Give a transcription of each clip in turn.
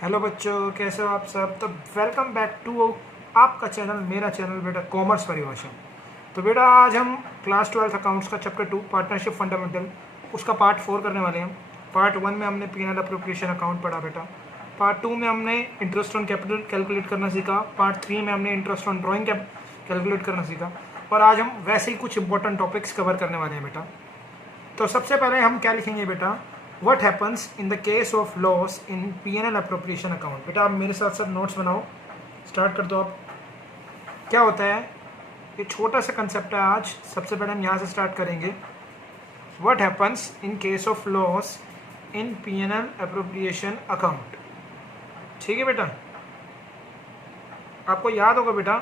Hello बच्चों, कैसे हो आप सब। तो वेलकम बैक टू आपका चैनल, मेरा चैनल बेटा कॉमर्स परिभाषा। तो बेटा आज हम क्लास 12 अकाउंट्स का चैप्टर 2 पार्टनरशिप फंडामेंटल उसका पार्ट 4 करने वाले हैं। पार्ट 1 में हमने P N L appropriation account पढ़ा बेटा। पार्ट 2 में हमने इंटरेस्ट ऑन कैपिटल कैलकुलेट करना सीखा। पार्ट 3 में हमने इंटरेस्ट ऑन ड्राइंग कैलकुलेट करना सीखा। और आज हम वैसे ही कुछ इंपॉर्टेंट टॉपिक्स कवर करने वाले हैं बेटा। तो सबसे पहले हम क्या लिखेंगे बेटा, What happens in the case of loss in P&L appropriation account। बेटा आप मेरे साथ साथ नोट्स बनाओ, स्टार्ट कर दो आप। क्या होता है, ये छोटा सा कंसेप्ट है। आज सबसे पहले हम यहाँ से स्टार्ट करेंगे। What happens in case of loss in P&L appropriation account। ठीक है बेटा, आपको याद होगा बेटा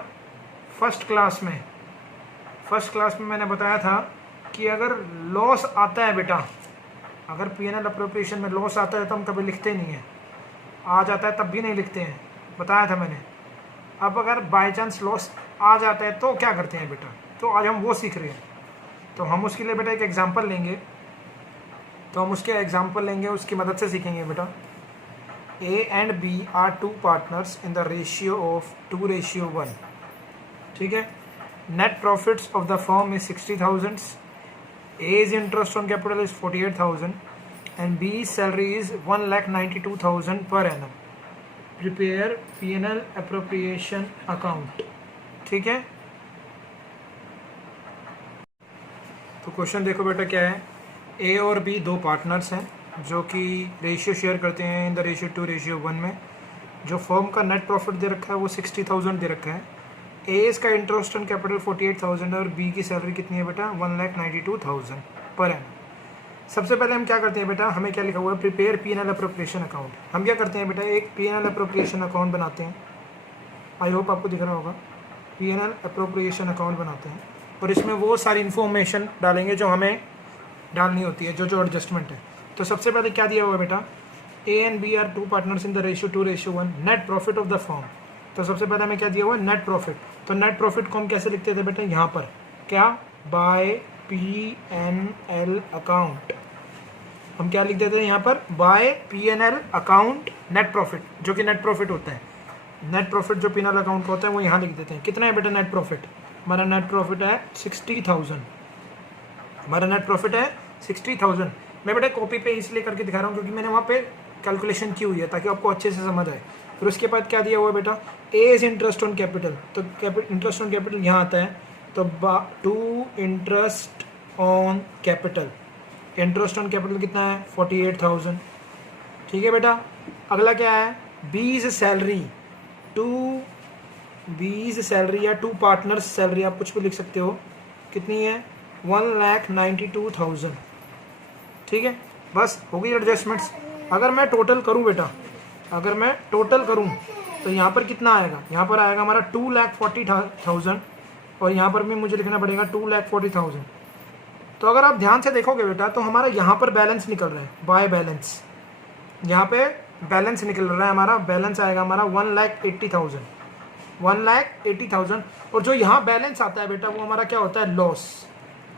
फर्स्ट क्लास में मैंने बताया था कि अगर लॉस आता है बेटा, अगर पी.एन.एल अप्रोप्रिएशन में लॉस आता है तो हम कभी लिखते नहीं हैं, आ जाता है तब भी नहीं लिखते हैं, बताया था मैंने। अब अगर बाय चांस लॉस आ जाता है तो क्या करते हैं बेटा, तो आज हम वो सीख रहे हैं। तो हम उसके लिए बेटा एक एग्जांपल लेंगे, उसकी मदद से सीखेंगे बेटा। A and B are two partners in the ratio of 2:1। ठीक है। Net profits of the firm is 60,000, A's interest on capital is 48,000 and B's salary is 1,92,000 per annum। Prepare P&L appropriation account। ठीक है। तो question देखो बेटा क्या है। ए और बी दो पार्टनर्स हैं जो कि रेशियो शेयर करते हैं इन द रेशियो 2:1 में। जो फर्म का नेट प्रॉफिट दे रखा है वो 60,000 दे रखा है। ए का इंटरेस्ट ऑन कैपिटल 48,000 है और बी की सैलरी कितनी है बेटा, 1,92,000 पर एनम। सबसे पहले हम क्या करते हैं बेटा, हमें क्या लिखा हुआ है, प्रिपेयर पी.एन.एल अप्रोप्रिएशन अकाउंट। हम क्या करते हैं बेटा, एक पी.एन.एल अप्रोप्रिएशन अकाउंट बनाते हैं। आई होप आपको दिख रहा होगा। पी.एन.एल अप्रोप्रिएशन अकाउंट बनाते हैं और इसमें वो सारी इन्फॉर्मेशन डालेंगे जो हमें डालनी होती है, जो एडजस्टमेंट है। तो सबसे पहले क्या दिया हुआ है बेटा, A and B are two partners in the ratio 2:1। Net profit of the firm, तो सबसे पहले हमें क्या दिया हुआ है, नेट प्रॉफिट। तो नेट प्रॉफिट को हम कैसे लिखते थे बेटा, यहाँ पर क्या, बाय पी.एन.एल अकाउंट। हम क्या लिख देते हैं यहाँ पर, बाय पी.एन.एल अकाउंट नेट प्रॉफिट, जो कि नेट प्रॉफिट होता है। नेट प्रॉफिट जो पी.एन.एल अकाउंट का होता है वो यहाँ लिख देते हैं। कितना है बेटा नेट प्रॉफिट, हमारा नेट प्रॉफिट है 60,000। हमारा नेट प्रॉफिट है 60,000। मैं बेटा कॉपी पे इसलिए करके दिखा रहा हूँ क्योंकि मैंने वहाँ पे कैलकुलेशन की हुई है ताकि आपको अच्छे से समझ आए। फिर उसके बाद क्या दिया हुआ है बेटा, A is interest on capital. तो इंटरेस्ट ऑन कैपिटल यहाँ आता है, तो to interest on capital, interest on capital कितना है, 48,000। ठीक है बेटा। अगला क्या है, बीज सैलरी, बीज सैलरी या टू पार्टनर्स सैलरी, आप कुछ भी लिख सकते हो, कितनी है, 1,92,000। ठीक है, बस हो गई एडजस्टमेंट्स। अगर मैं टोटल करूँ बेटा, अगर मैं टोटल करूं तो यहाँ पर कितना आएगा, यहाँ पर आएगा हमारा 2,40,000 और यहाँ पर भी मुझे लिखना पड़ेगा 2,40,000। तो अगर आप ध्यान से देखोगे बेटा तो हमारा यहाँ पर बैलेंस निकल रहा है, बाय बैलेंस, यहाँ पे बैलेंस निकल रहा है। हमारा बैलेंस आएगा हमारा 1,80,000, 1,80,000। और जो यहाँ बैलेंस आता है बेटा वो हमारा क्या होता है, लॉस।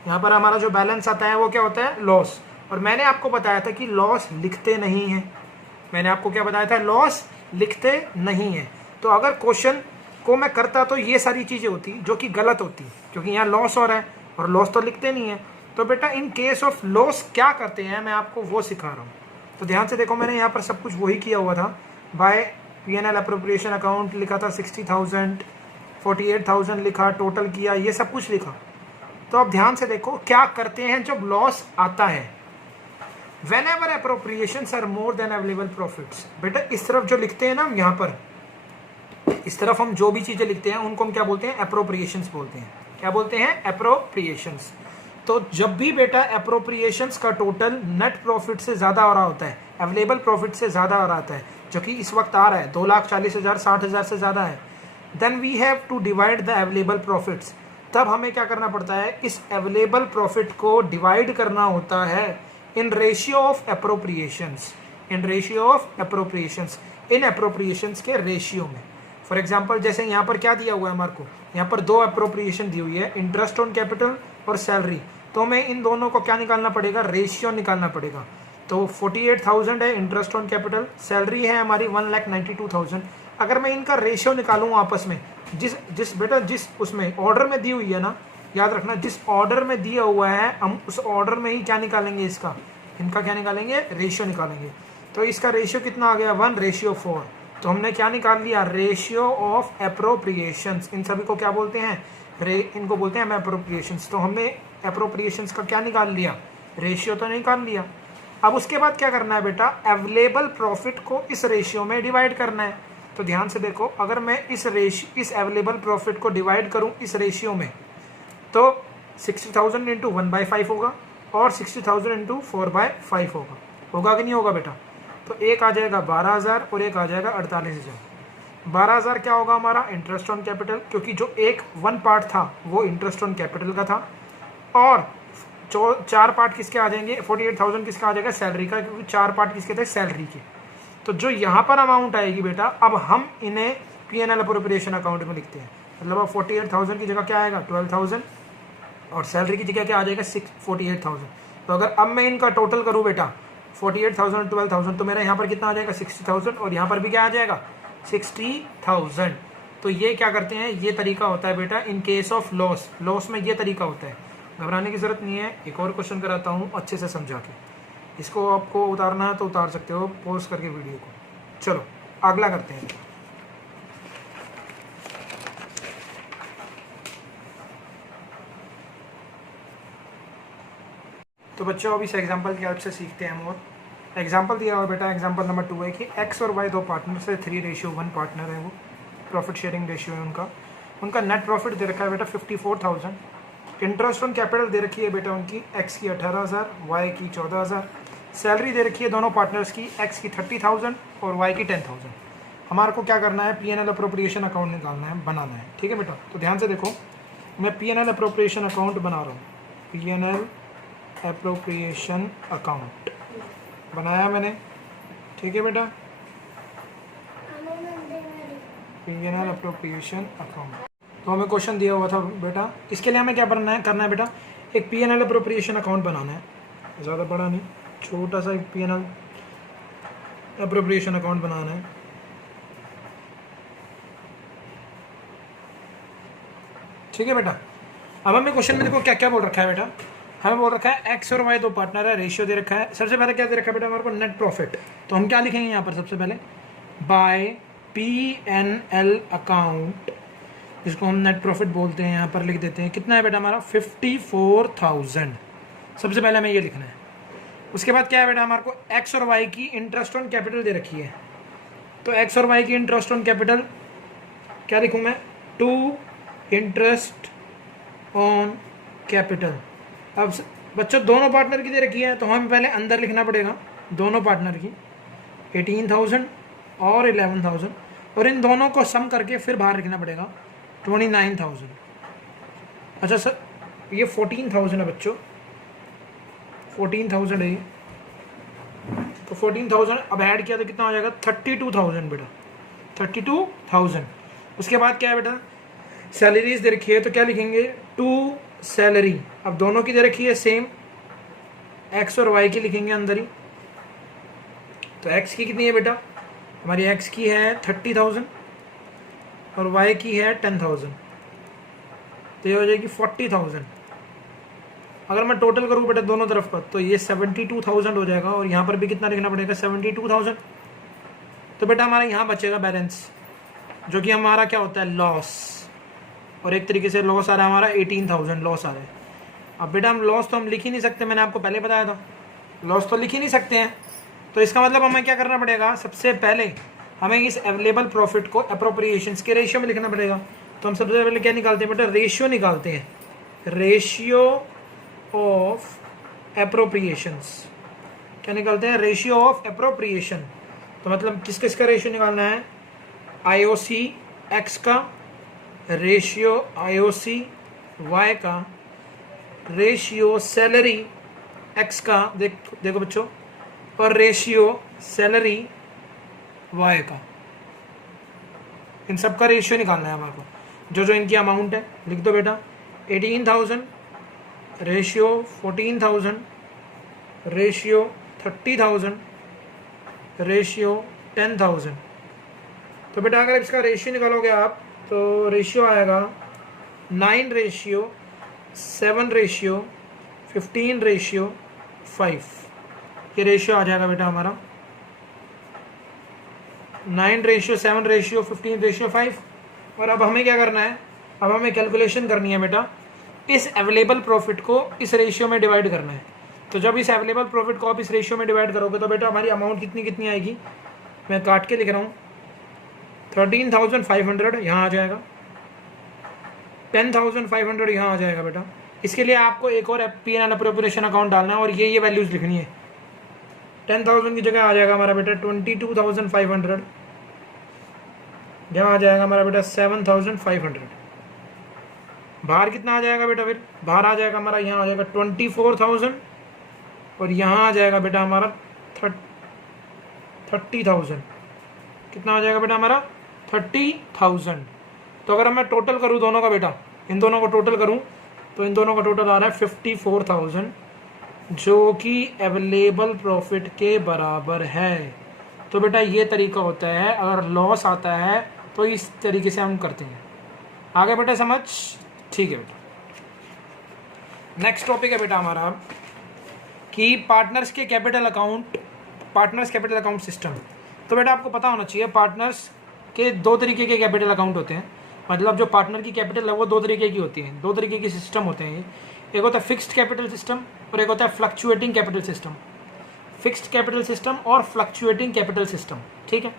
यहाँ पर हमारा जो बैलेंस आता है वो क्या होता है, लॉस। और मैंने आपको बताया था कि लॉस लिखते नहीं है, मैंने आपको क्या बताया था, लॉस लिखते नहीं है। तो अगर क्वेश्चन को मैं करता तो ये सारी चीज़ें होती जो कि गलत होती, क्योंकि यहाँ लॉस हो रहा है और लॉस तो लिखते नहीं है। तो बेटा इन केस ऑफ लॉस क्या करते हैं, मैं आपको वो सिखा रहा हूँ। तो ध्यान से देखो, मैंने यहाँ पर सब कुछ वही किया हुआ था। बाय पी.एन.एल अप्रोप्रिएशन अकाउंट लिखा था 60,000, 48,000 लिखा, टोटल किया, ये सब कुछ लिखा। तो अब ध्यान से देखो क्या करते हैं जब लॉस आता है। Whenever appropriations are more than available profits। बेटा इस तरफ जो लिखते हैं ना हम, यहाँ पर इस तरफ हम जो भी चीजें लिखते हैं उनको हम क्या बोलते हैं, एप्रोप्रिएशंस बोलते हैं। क्या बोलते हैं, एप्रोप्रिएशंस। तो जब भी बेटा एप्रोप्रिएशंस का टोटल नेट प्रॉफिट से ज्यादा हो रहा होता है, अवेलेबल प्रॉफिट से ज्यादा हो रहा होता है, जो कि इस वक्त आ रहा है 2,40,000, 60,000 से ज्यादा है, then we have to divide the available profits. तब हमें क्या करना पड़ता है, इस अवेलेबल प्रॉफिट को डिवाइड करना होता है in ratio of appropriations, in ratio of appropriations, in appropriations के रेशियो में। फॉर एग्जांपल जैसे यहाँ पर क्या दिया हुआ है हमारे को, यहाँ पर दो अप्रोप्रिएशन दी हुई है, इंटरेस्ट ऑन कैपिटल और सैलरी। तो हमें इन दोनों को क्या निकालना पड़ेगा, रेशियो निकालना पड़ेगा। तो 48,000 है इंटरेस्ट ऑन कैपिटल, सैलरी है हमारी 1,92,000। अगर मैं इनका रेशियो निकालूँ आपस में, जिस उसमें ऑर्डर में दी हुई है ना, याद रखना जिस ऑर्डर में दिया हुआ है हम उस ऑर्डर में ही क्या निकालेंगे, इनका क्या निकालेंगे, रेशियो निकालेंगे। तो इसका रेशियो कितना आ गया, 1:4। तो हमने क्या निकाल लिया, रेशियो ऑफ एप्रोप्रिएशंस। इन सभी को क्या बोलते हैं, इनको बोलते हैं एप्रोप्रिएशंस। तो हमने एप्रोप्रिएशंस का क्या निकाल लिया, रेशियो तो निकाल लिया। अब उसके बाद क्या करना है बेटा, अवेलेबल प्रॉफिट को इस रेशियो में डिवाइड करना है। तो ध्यान से देखो, अगर मैं इस अवेलेबल प्रॉफिट को डिवाइड करूं इस रेशियो में, तो 60,000 इंटू 1/5 होगा और 60,000 इंटू 4/5 होगा कि नहीं होगा बेटा। तो एक आ जाएगा 12,000 और एक आ जाएगा 48,000। 12,000 क्या होगा हमारा, इंटरेस्ट ऑन कैपिटल, क्योंकि जो वन पार्ट था वो इंटरेस्ट ऑन कैपिटल का था, और 4 पार्ट किसके आ जाएंगे, 48,000 किसका आ जाएगा, सैलरी का, क्योंकि 4 पार्ट किसके थे, सैलरी के। तो जो यहाँ पर अमाउंट आएगी बेटा, अब हम इन्हें P&L अप्रोप्रिएशन अकाउंट में लिखते हैं। मतलब अब 48,000 की जगह क्या आएगा, 12,000, और सैलरी की जगह क्या आ जाएगा, 48,000। तो अगर अब मैं इनका टोटल करूँ बेटा, 48,000 और 12,000, तो मेरा यहाँ पर कितना आ जाएगा, 60,000, और यहाँ पर भी क्या आ जाएगा, 60,000। तो ये क्या करते हैं, ये तरीका होता है बेटा इन केस ऑफ लॉस में ये तरीका होता है। घबराने की जरूरत नहीं है। एक और क्वेश्चन कराता हूँ अच्छे से समझा के, इसको आपको उतारना है तो उतार सकते हो पॉज करके वीडियो को। चलो अगला करते हैं। तो बच्चों अब इस एग्जांपल की हेल्प से सीखते हैं हम। और एग्जांपल दिया हुआ बेटा, एग्जांपल नंबर 2 है कि एक्स और वाई दो पार्टनर्स है, 3:1 पार्टनर है, वो प्रॉफिट शेयरिंग रेशियो है उनका नेट प्रॉफिट दे रखा है बेटा 54,000। इंटरेस्ट ऑन कैपिटल दे रखी है बेटा उनकी, एक्स की 18,000, वाई की 14,000। सैलरी दे रखी है दोनों पार्टनर्स की, एक्स की 30,000 और वाई की 10,000। हमारे को क्या करना है, P&L अप्रोप्रिएशन अकाउंट निकालना है, बनाना है। ठीक है बेटा, तो ध्यान से देखो, मैं P&L अप्रोप्रिएशन अकाउंट बना रहा हूँ। P&L अप्रोप्रिएशन अकाउंट बनाया मैंने। ठीक है बेटा, P&L अप्रोप्रिएशन अकाउंट। तो हमें क्वेश्चन दिया हुआ था बेटा, इसके लिए हमें क्या करना है बेटा, एक P&L अप्रोप्रिएशन अकाउंट बनाना है। ज़्यादा बड़ा नहीं, छोटा सा एक P&L अप्रोप्रिएशन अकाउंट बनाना है। ठीक है बेटा, अब हमें क्वेश्चन में देखो क्या क्या बोल रखा है बेटा, हमें बोल रखा है एक्स और वाई दो पार्टनर है, रेशियो दे रखा है। सबसे पहले क्या दे रखा है बेटा हमारे को, नेट प्रॉफिट। तो हम क्या लिखेंगे यहाँ पर, सबसे पहले बाय P&L अकाउंट, जिसको हम नेट प्रॉफिट बोलते हैं, यहाँ पर लिख देते हैं। कितना है बेटा हमारा, 54,000। सबसे पहले हमें ये लिखना है। उसके बाद क्या है बेटा, हमारे को एक्स और वाई की इंटरेस्ट ऑन कैपिटल दे रखी है। तो एक्स और वाई की इंटरेस्ट ऑन कैपिटल क्या लिखूँ मैं, 2 इंटरेस्ट ऑन कैपिटल। अब बच्चों दोनों पार्टनर की दे रखी है, तो हमें पहले अंदर लिखना पड़ेगा दोनों पार्टनर की, 18,000 और 11,000, और इन दोनों को सम करके फिर बाहर लिखना पड़ेगा 29,000। अच्छा सर, ये 14,000 है बच्चों, 14,000 है ये। तो 14,000 अब ऐड किया तो कितना हो जाएगा, 32,000 बेटा, 32,000। उसके बाद क्या है बेटा, सैलरीज दे रखी है, तो क्या लिखेंगे, 2 सैलरी। अब दोनों की दे रखी है सेम, एक्स और वाई की लिखेंगे अंदर ही। तो एक्स की कितनी है बेटा, हमारी एक्स की है 30,000 और वाई की है 10,000, तो ये हो जाएगी 40,000। अगर मैं टोटल करूँ बेटा दोनों तरफ का, तो ये 72,000 हो जाएगा, और यहाँ पर भी कितना लिखना पड़ेगा, 72,000। तो बेटा हमारा यहाँ बचेगा बैलेंस, जो कि हमारा क्या होता है, लॉस। और एक तरीके से लॉस आ रहा है हमारा 18,000 लॉस आ रहा है। अब बेटा हम लॉस तो हम लिख ही नहीं सकते, मैंने आपको पहले बताया था, लॉस तो लिख ही नहीं सकते हैं। तो इसका मतलब हमें क्या करना पड़ेगा, सबसे पहले हमें इस अवेलेबल प्रॉफिट को अप्रोप्रिएशंस के रेशियो में लिखना पड़ेगा। तो हम सबसे पहले क्या निकालते हैं बेटा, रेशियो निकालते हैं, रेशियो ऑफ अप्रोप्रिएशंस। क्या निकालते हैं, रेशियो ऑफ अप्रोप्रिएशन। तो मतलब किस किस का रेशियो निकालना है, IOC एक्स का, रेशियो IOC वाई का, रेशियो सैलरी एक्स का, देखो बच्चों, और रेशियो सैलरी वाई का। इन सब का रेशियो निकालना है हमारे को। जो जो इनकी अमाउंट है लिख दो बेटा, 18,000 रेशियो 14,000 रेशियो 30,000 रेशियो 10,000। तो बेटा अगर इसका रेशियो निकालोगे आप तो रेशियो आएगा 9 रेशियो 7 रेशियो 15 रेशियो 5। ये रेशियो आ जाएगा बेटा हमारा 9 रेशियो 7 रेशियो 15 रेशियो 5। और अब हमें क्या करना है, अब हमें कैलकुलेशन करनी है बेटा, इस अवेलेबल प्रॉफिट को इस रेशियो में डिवाइड करना है। तो जब इस अवेलेबल प्रॉफिट को आप इस रेशियो में डिवाइड करोगे तो बेटा हमारी अमाउंट कितनी कितनी आएगी, मैं काट के लिख रहा हूँ। 13,500 यहाँ आ जाएगा, 10,500 यहाँ आ जाएगा बेटा। इसके लिए आपको एक और P&L अप्रोप्रिएशन अकाउंट डालना है और ये वैल्यूज़ लिखनी है। 10,000 की जगह आ जाएगा हमारा बेटा 22,500, यहाँ आ जाएगा हमारा बेटा 7,500। बाहर कितना आ जाएगा बेटा, फिर बाहर आ जाएगा हमारा, यहाँ आ जाएगा 24,000 और यहाँ आ जाएगा बेटा हमारा 30,000। कितना आ जाएगा बेटा हमारा 30,000। तो अगर मैं टोटल करूँ दोनों का बेटा, इन दोनों को टोटल करूँ तो इन दोनों का टोटल आ रहा है 54,000, जो कि अवेलेबल प्रॉफिट के बराबर है। तो बेटा ये तरीका होता है, अगर लॉस आता है तो इस तरीके से हम करते हैं। आगे बेटा समझ, ठीक है बेटा। नेक्स्ट टॉपिक है बेटा हमारा कि पार्टनर्स कैपिटल अकाउंट सिस्टम। तो बेटा आपको पता होना चाहिए पार्टनर्स के दो तरीके के कैपिटल अकाउंट होते हैं। मतलब जो पार्टनर की कैपिटल है वो दो तरीके की होती है, दो तरीके के सिस्टम होते हैं। एक होता है फिक्स्ड कैपिटल सिस्टम और एक होता है fluctuating capital system. Fixed capital system और फ्लक्चुएटिंग कैपिटल सिस्टम, ठीक है।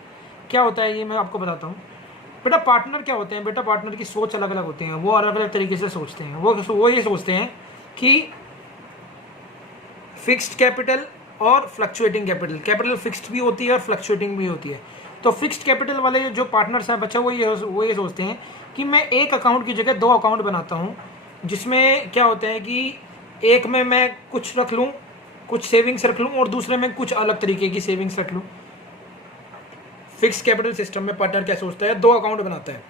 क्या होता है ये मैं आपको बताता हूँ बेटा। पार्टनर क्या होते हैं बेटा, पार्टनर की सोच अलग अलग होती है, वो अलग अलग तरीके से सोचते हैं। वो ये सोचते हैं कि फिक्स्ड कैपिटल और फ्लक्चुएटिंग कैपिटल फिक्स्ड भी होती है और फ्लक्चुएटिंग भी होती है। तो फिक्स्ड कैपिटल वाले जो पार्टनर्स हैं बच्चा, वो ये सोचते हैं कि मैं एक अकाउंट की जगह दो अकाउंट बनाता हूँ, जिसमें क्या होता है कि एक में मैं कुछ रख लूँ, कुछ सेविंग्स रख लूँ और दूसरे में कुछ अलग तरीके की सेविंग्स रख लूँ। फिक्स्ड कैपिटल सिस्टम में पार्टनर क्या सोचता है, दो अकाउंट बनाता है,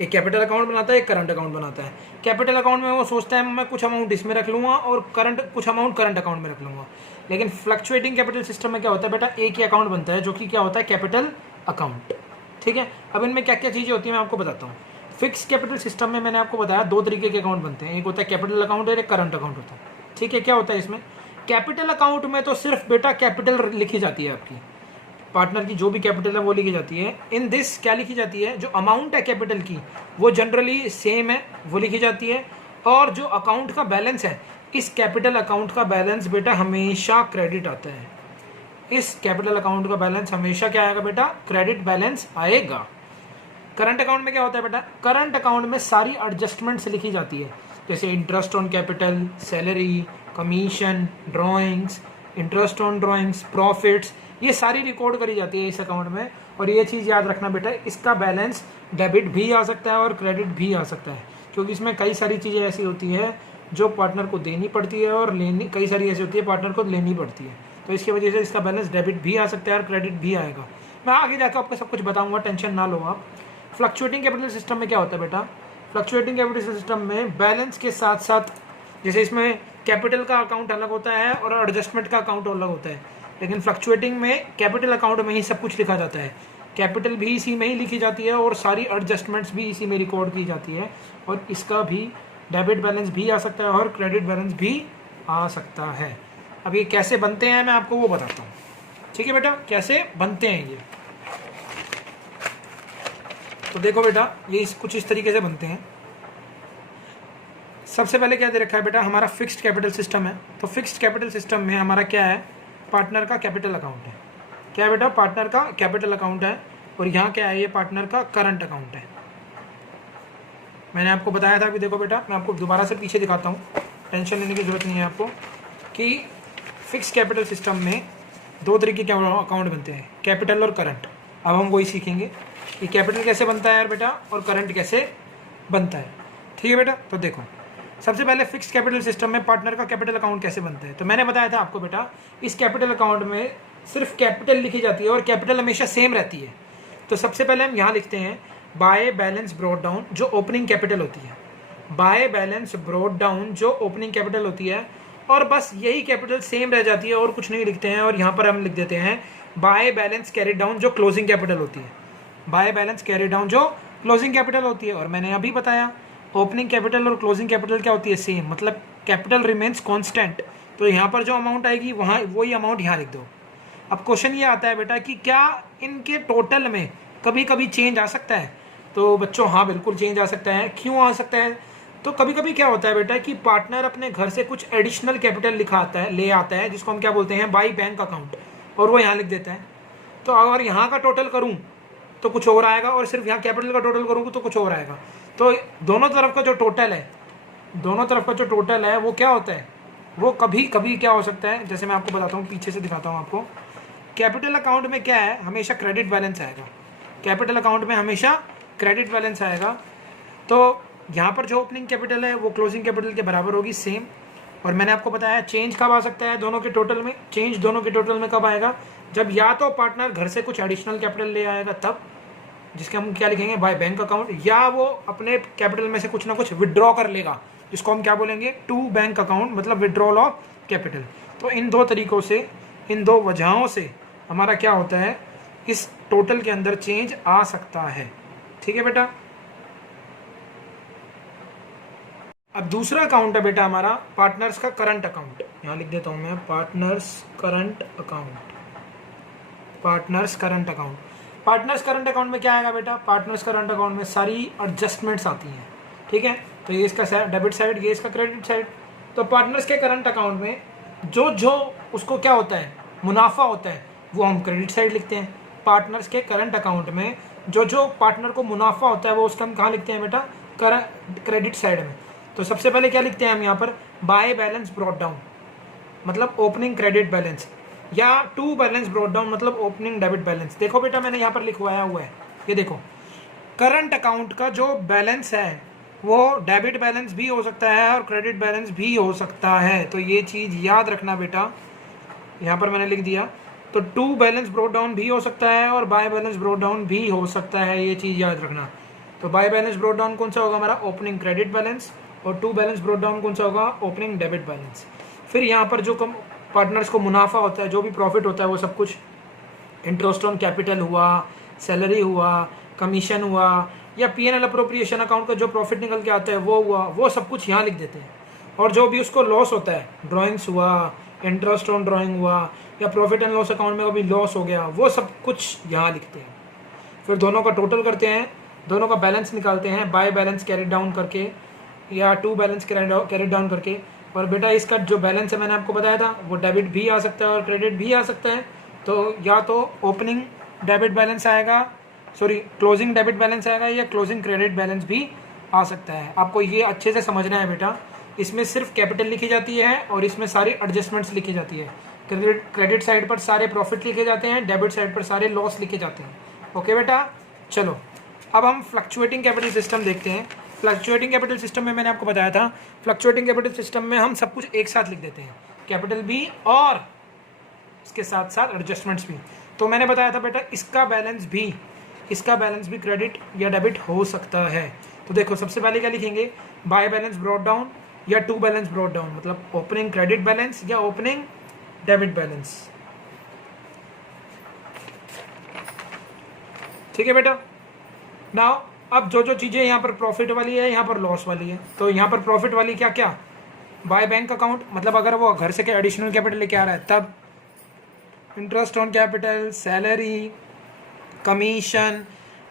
एक कैपिटल अकाउंट बनाता है, एक करंट अकाउंट बनाता है। कैपिटल अकाउंट में वो सोचता है मैं कुछ अमाउंट इसमें रख लूँगा और कुछ अमाउंट करंट अकाउंट में रख लूँगा। लेकिन फ्लक्चुएटिंग कैपिटल सिस्टम में क्या होता है बेटा, एक ही अकाउंट बनता है जो कि क्या होता है, कैपिटल अकाउंट, ठीक है। अब इनमें क्या क्या चीज़ें होती हैं मैं आपको बताता हूँ। फिक्स कैपिटल सिस्टम में मैंने आपको बताया दो तरीके के अकाउंट बनते हैं, एक होता है कैपिटल अकाउंट और एक करंट अकाउंट होता है, ठीक है। क्या होता है इसमें, कैपिटल अकाउंट में तो सिर्फ बेटा कैपिटल लिखी जाती है, आपकी पार्टनर की जो भी कैपिटल है वो लिखी जाती है। इन दिस क्या लिखी जाती है, जो अमाउंट है कैपिटल की वो जनरली सेम है, वो लिखी जाती है। और जो अकाउंट का बैलेंस है, इस कैपिटल अकाउंट का बैलेंस बेटा हमेशा क्रेडिट आता है। इस कैपिटल अकाउंट का बैलेंस हमेशा क्या आएगा बेटा, क्रेडिट बैलेंस आएगा। करंट अकाउंट में क्या होता है बेटा, करंट अकाउंट में सारी एडजस्टमेंट्स लिखी जाती है, जैसे interest on capital, salary, commission, drawings, interest on drawings, profits, ये सारी रिकॉर्ड करी जाती है इस अकाउंट में। और ये चीज़ याद रखना बेटा, इसका बैलेंस डेबिट भी आ सकता है और क्रेडिट भी आ सकता है, क्योंकि इसमें कई सारी चीज़ें ऐसी होती है जो पार्टनर को देनी पड़ती है और कई सारी ऐसी होती है पार्टनर को लेनी पड़ती है। तो इसकी वजह से इसका बैलेंस डेबिट भी आ सकता है और क्रेडिट भी आएगा। मैं आगे जाकर आपको सब कुछ बताऊँगा, टेंशन ना लो आप। फ्लक्चुएटिंग कैपिटल सिस्टम में क्या होता है बेटा, फ्लक्चुएटिंग कैपिटल सिस्टम में बैलेंस के साथ साथ, जैसे इसमें कैपिटल का अकाउंट अलग होता है और एडजस्टमेंट का अकाउंट अलग होता है, लेकिन फ्लक्चुएटिंग में कैपिटल अकाउंट में ही सब कुछ लिखा जाता है। कैपिटल भी इसी में ही लिखी जाती है और सारी एडजस्टमेंट्स भी इसी में रिकॉर्ड की जाती है। और इसका भी डेबिट बैलेंस भी आ सकता है और क्रेडिट बैलेंस भी आ सकता है। अब ये कैसे बनते हैं मैं आपको वो बताता हूँ, ठीक है बेटा, कैसे बनते हैं ये। तो देखो बेटा, ये कुछ इस तरीके से बनते हैं। सबसे पहले क्या दे रखा है बेटा, हमारा फिक्स्ड कैपिटल सिस्टम है। तो फिक्स्ड कैपिटल सिस्टम में हमारा क्या है, पार्टनर का कैपिटल अकाउंट है। क्या है बेटा, पार्टनर का कैपिटल अकाउंट है। और यहाँ क्या है, ये पार्टनर का करंट अकाउंट है। मैंने आपको बताया था अभी, देखो बेटा मैं आपको दोबारा से पीछे दिखाता हूँ, टेंशन लेने की जरूरत नहीं है आपको, कि फिक्स कैपिटल सिस्टम में दो तरीके के अकाउंट बनते हैं, कैपिटल और करंट। अब हम वही सीखेंगे कि कैपिटल कैसे बनता है यार बेटा और करंट कैसे बनता है, ठीक है बेटा। तो देखो, सबसे पहले फिक्स्ड कैपिटल सिस्टम में पार्टनर का कैपिटल अकाउंट कैसे बनता है। तो मैंने बताया था आपको बेटा, इस कैपिटल अकाउंट में सिर्फ कैपिटल लिखी जाती है और कैपिटल हमेशा सेम रहती है। तो सबसे पहले हम यहाँ लिखते हैं बाय बैलेंस ब्रॉट डाउन, जो ओपनिंग कैपिटल होती है। बाय बैलेंस ब्रॉट डाउन जो ओपनिंग कैपिटल होती है, और बस यही कैपिटल सेम रह जाती है और कुछ नहीं लिखते हैं। और यहाँ पर हम लिख देते हैं बाय बैलेंस कैरी डाउन, जो क्लोजिंग कैपिटल होती है, बाय बैलेंस कैरी डाउन जो क्लोजिंग कैपिटल होती है। और मैंने अभी बताया ओपनिंग कैपिटल और क्लोजिंग कैपिटल क्या होती है, सेम, मतलब कैपिटल रिमेन्स कांस्टेंट। तो यहाँ पर जो अमाउंट आएगी वहाँ वही अमाउंट यहाँ लिख दो। अब क्वेश्चन ये आता है बेटा कि क्या इनके टोटल में कभी कभी चेंज आ सकता है? तो बच्चों हाँ, बिल्कुल चेंज आ सकता है। क्यों आ सकता है? तो कभी कभी क्या होता है बेटा कि पार्टनर अपने घर से कुछ एडिशनल कैपिटल ले आता है, जिसको हम क्या बोलते हैं, बाई बैंक अकाउंट, और वो यहाँ लिख देता है। तो अगर यहाँ का टोटल करूँ तो कुछ और आएगा, और सिर्फ यहाँ कैपिटल का टोटल करूँगा तो कुछ और आएगा। तो दोनों तरफ का जो टोटल है वो क्या होता है, वो कभी कभी क्या हो सकता है, जैसे मैं आपको बताता हूँ, पीछे से दिखाता हूँ आपको। कैपिटल अकाउंट में क्या है, हमेशा क्रेडिट बैलेंस आएगा। कैपिटल अकाउंट में हमेशा क्रेडिट बैलेंस आएगा। तो यहाँ पर जो ओपनिंग कैपिटल है वो क्लोजिंग कैपिटल के बराबर होगी, सेम। और मैंने आपको बताया चेंज कब आ सकता है दोनों के टोटल में, चेंज दोनों के टोटल में कब आएगा, जब या तो पार्टनर घर से कुछ एडिशनल कैपिटल ले आएगा तब, जिसके हम क्या लिखेंगे, बाय बैंक अकाउंट, या वो अपने कैपिटल में से कुछ ना कुछ विड्रॉ कर लेगा, जिसको हम क्या बोलेंगे, टू बैंक अकाउंट, मतलब विड्रॉल ऑफ कैपिटल। तो इन दो तरीकों से, इन दो वजहों से हमारा क्या होता है, इस टोटल के अंदर चेंज आ सकता है। ठीक है बेटा। अब दूसरा अकाउंट है बेटा हमारा पार्टनर्स का करंट अकाउंट। यहाँ लिख देता हूँ मैं, partners current account. Partners current account, partners current account में क्या आएगा बेटा, पार्टनर्स करंट अकाउंट में सारी एडजस्टमेंट्स आती हैं। ठीक है, तो ये इसका डेबिट साइड, ये इसका क्रेडिट साइड। तो पार्टनर्स के करंट अकाउंट में जो जो उसको क्या होता है, मुनाफा होता है, वो हम क्रेडिट साइड लिखते हैं। पार्टनर्स के करंट अकाउंट में जो जो पार्टनर को मुनाफा होता है वो उसका हम कहाँ लिखते हैं बेटा, क्रेडिट साइड में। तो सबसे पहले क्या लिखते हैं हम यहाँ पर, बाय बैलेंस ब्रॉट डाउन, मतलब ओपनिंग क्रेडिट बैलेंस, या टू बैलेंस ब्रॉट डाउन, मतलब ओपनिंग डेबिट बैलेंस। देखो बेटा मैंने यहाँ पर लिखवाया हुआ है, ये देखो, करंट अकाउंट का जो बैलेंस है वो डेबिट बैलेंस भी हो सकता है और क्रेडिट बैलेंस भी हो सकता है। तो ये चीज़ याद रखना बेटा, यहाँ पर मैंने लिख दिया। तो टू बैलेंस ब्रॉट डाउन भी हो सकता है और बाय बैलेंस ब्रॉट डाउन भी हो सकता है, ये चीज़ याद रखना। तो बाय बैलेंस ब्रॉट डाउन कौन सा होगा हमारा, ओपनिंग क्रेडिट बैलेंस, और टू बैलेंस ब्रॉट डाउन कौन सा होगा, ओपनिंग डेबिट बैलेंस। फिर यहाँ पर जो पार्टनर्स को मुनाफा होता है, जो भी प्रॉफिट होता है, वो सब कुछ इंटरेस्ट ऑन कैपिटल हुआ, सैलरी हुआ, कमीशन हुआ, या P&L अप्रोप्रिएशन अकाउंट का जो प्रॉफिट निकल के आता है वो हुआ, वो सब कुछ यहाँ लिख देते हैं। और जो भी उसको लॉस होता है, ड्राइंग्स हुआ, इंटरेस्ट ऑन ड्राइंग हुआ, या प्रॉफिट एंड लॉस अकाउंट में कभी लॉस हो गया, वो सब कुछ यहाँ लिखते हैं। फिर दोनों का टोटल करते हैं, दोनों का बैलेंस निकालते हैं, बाय बैलेंस कैरी डाउन करके या टू बैलेंस कैरी डाउन करके। और बेटा इसका जो बैलेंस है मैंने आपको बताया था, वो डेबिट भी आ सकता है और क्रेडिट भी आ सकता है। तो या तो ओपनिंग डेबिट बैलेंस आएगा, क्लोजिंग डेबिट बैलेंस आएगा, या क्लोजिंग क्रेडिट बैलेंस भी आ सकता है। आपको ये अच्छे से समझना है बेटा, इसमें सिर्फ कैपिटल लिखी जाती है और इसमें सारी एडजस्टमेंट्स लिखी जाती है। क्रेडिट साइड पर सारे प्रॉफिट लिखे जाते हैं, डेबिट साइड पर सारे लॉस लिखे जाते हैं। ओके बेटा, चलो अब हम फ्लक्चुएटिंग कैपिटल सिस्टम देखते हैं। फ्लक्चुएटिंग कैपिटल सिस्टम में मैंने आपको बताया था, फ्लक्चुएटिंग कैपिटल सिस्टम में हम सब कुछ एक साथ लिख देते हैं, कैपिटल भी और इसके साथ साथ एडजस्टमेंट्स भी। तो मैंने बताया था बेटा इसका बैलेंस भी क्रेडिट या डेबिट हो सकता है। तो देखो सबसे पहले क्या लिखेंगे, बाय बैलेंस ब्रॉट डाउन या टू बैलेंस ब्रॉट डाउन, मतलब ओपनिंग क्रेडिट बैलेंस या ओपनिंग डेबिट बैलेंस। ठीक है बेटा। नाउ अब जो जो चीज़ें यहाँ पर प्रॉफिट वाली है, यहाँ पर लॉस वाली है। तो यहाँ पर प्रॉफिट वाली क्या क्या, बाय बैंक अकाउंट, मतलब अगर वो घर से क्या एडिशनल कैपिटल लेके आ रहा है तब, interest on capital, salary, commission,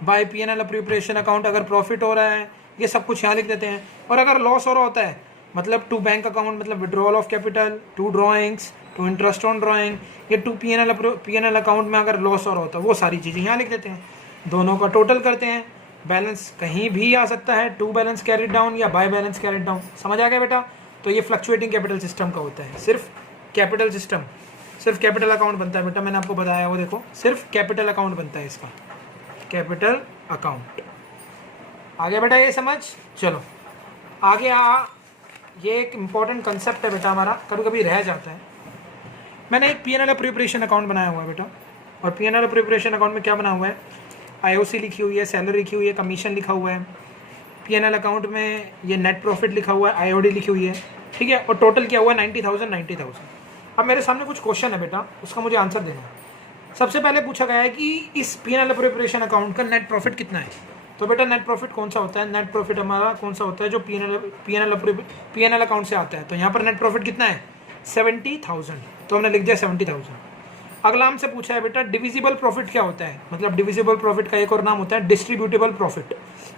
by P&L appropriation account अगर प्रॉफिट हो रहा है, ये सब कुछ यहाँ लिख देते हैं। और अगर लॉस हो रहा होता है, मतलब टू बैंक अकाउंट, मतलब withdrawal of capital, to drawings, to interest on drawing, या टू P&L अकाउंट में अगर लॉस हो रहा होता है, वो सारी चीज़ें यहाँ लिख देते हैं। दोनों का टोटल करते हैं, बैलेंस कहीं भी आ सकता है, टू बैलेंस कैरिड डाउन या बाय बैलेंस कैरिड डाउन। समझ आ गया बेटा। तो ये फ्लक्चुएटिंग कैपिटल सिस्टम का होता है, सिर्फ कैपिटल सिस्टम, सिर्फ कैपिटल अकाउंट बनता है बेटा, मैंने आपको बताया वो देखो, सिर्फ कैपिटल अकाउंट बनता है इसका, कैपिटल अकाउंट। आगे बेटा ये समझ, चलो आगे ये एक इम्पॉर्टेंट कंसेप्ट है बेटा हमारा, कभी कभी रह जाता है। मैंने एक P&L अप्रोप्रिएशन अकाउंट बनाया हुआ है बेटा, और P&L अप्रोप्रिएशन अकाउंट में क्या बना हुआ है, IOC लिखी हुई है, सैलरी लिखी हुई है, कमीशन लिखा हुआ है। P&L अकाउंट में ये नेट प्रॉफिट लिखा हुआ है, IOD लिखी हुई है। ठीक है, और टोटल क्या हुआ 90,000 90,000। अब मेरे सामने कुछ क्वेश्चन है बेटा, उसका मुझे आंसर देना है। सबसे पहले पूछा गया है कि इस P&L प्रिपरेशन अकाउंट का नेट प्रॉफिट कितना है। तो बेटा नेट प्रॉफिट कौन सा होता है, नेट प्रॉफिट हमारा कौन सा होता है जो P&L अकाउंट से आता है। तो यहाँ पर नेट प्रॉफिट कितना है 70,000, तो हमने लिख दिया 70,000। अगला हमसे पूछा है बेटा डिविजिबल प्रॉफिट क्या होता है, मतलब डिविजिबल प्रॉफिट का एक और नाम होता है डिस्ट्रीब्यूटेबल प्रॉफिट।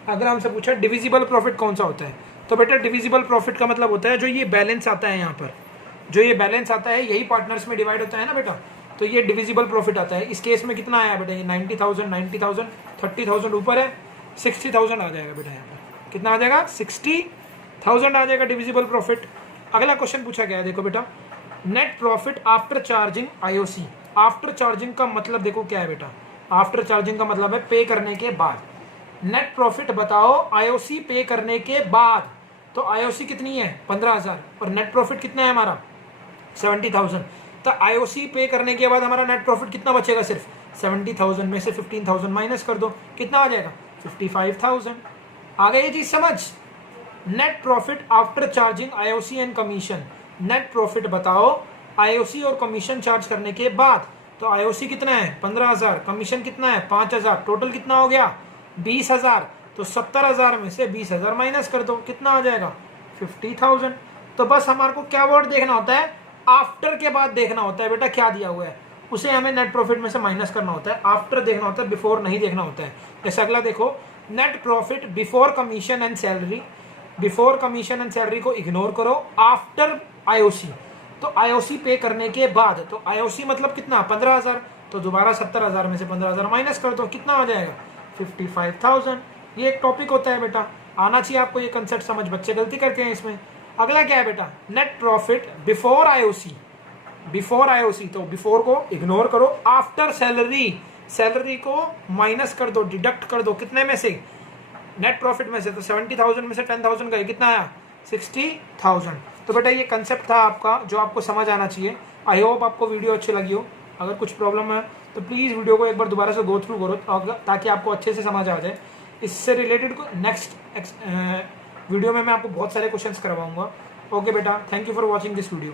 अगर हमसे पूछा डिविजिबल प्रॉफिट कौन सा होता है, तो बेटा डिविजिबल प्रॉफिट का मतलब होता है जो ये बैलेंस आता है, यहाँ पर जो ये बैलेंस आता है यही पार्टनर्स में डिवाइड होता है ना बेटा, तो ये डिविजिबल प्रॉफिट आता है। इस केस में कितना आया बेटा, ये 90,000 90,000 30,000 ऊपर है, 60,000 आ जाएगा बेटा। यहाँ पर कितना आ जाएगा 60,000 आ जाएगा डिविजिबल प्रॉफिट। अगला क्वेश्चन पूछा गया है, देखो बेटा net profit after charging IOC. After charging का मतलब देखो क्या है बेटा, आफ्टर चार्जिंग का मतलब है पे करने के बाद। नेट प्रॉफिट बताओ आईओसी पे करने के बाद, तो आईओसी कितनी है 15,000 और नेट प्रॉफिट कितना है हमारा 70,000। तो आईओसी पे करने के बाद हमारा नेट प्रॉफिट कितना बचेगा, सिर्फ 70,000 में से 15,000 माइनस कर दो, कितना आ जाएगा 55,000। आ गई ये चीज समझ। Net profit after charging IOC and commission. Net profit बताओ आईओसी और कमीशन चार्ज करने के बाद। तो आईओसी कितना है 15,000, कमीशन कितना है 5,000, टोटल कितना हो गया 20,000। तो 70,000 में से 20,000 माइनस कर दो, कितना आ जाएगा 50,000। तो बस हमारे को क्या वर्ड देखना होता है, आफ्टर के बाद देखना होता है बेटा क्या दिया हुआ है, उसे हमें नेट प्रॉफिट में से माइनस करना होता है। आफ्टर देखना होता है, बिफोर नहीं देखना होता है। जैसे अगला देखो net profit before commission and salary. Before commission and salary को इग्नोर करो, आफ्टर आईओसी, तो आईओसी पे करने के बाद। तो आईओसी मतलब कितना 15,000, तो दोबारा 70,000 में से 15,000 माइनस कर दो, कितना आ जाएगा 55,000। ये एक टॉपिक होता है बेटा, आना चाहिए आपको ये कंसेप्ट समझ, बच्चे गलती करते हैं इसमें। अगला क्या है बेटा net profit before IOC. Before IOC तो बिफोर को इग्नोर करो, आफ्टर सैलरी, सैलरी को माइनस कर दो, डिडक्ट कर दो, कितने में से नेट प्रॉफिट में से। तो 70,000 में से 10,000 गए, कितना आया 60,000। तो बेटा ये कंसेप्ट था आपका जो आपको समझ आना चाहिए। आई होप आपको वीडियो अच्छी लगी हो। अगर कुछ प्रॉब्लम है तो प्लीज़ वीडियो को एक बार दोबारा से गो थ्रू करो ताकि आपको अच्छे से समझ आ जाए। इससे रिलेटेड नेक्स्ट वीडियो में मैं आपको बहुत सारे क्वेश्चंस करवाऊंगा। ओके बेटा, thank you for watching this video.